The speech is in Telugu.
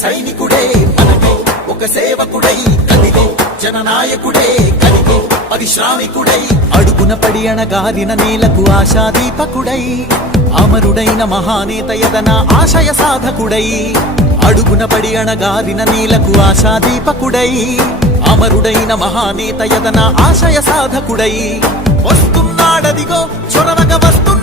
సైనికుడే మనకై ఒక సేవకుడై కదిగో జననాయకుడే కదిగో పరిశ్రామికుడై అడుగున పడి అణగారిన నేలకు ఆశాదీపకుడై అమరుడైన మహానేత యదన ఆశయ సాధకుడై అడుగున పడి అణగారిన నేలకు ఆశాదీపకుడై అమరుడైన మహానేత యదన ఆశయ సాధకుడై వస్తున్నాడదిగో చొరవగ వస్తు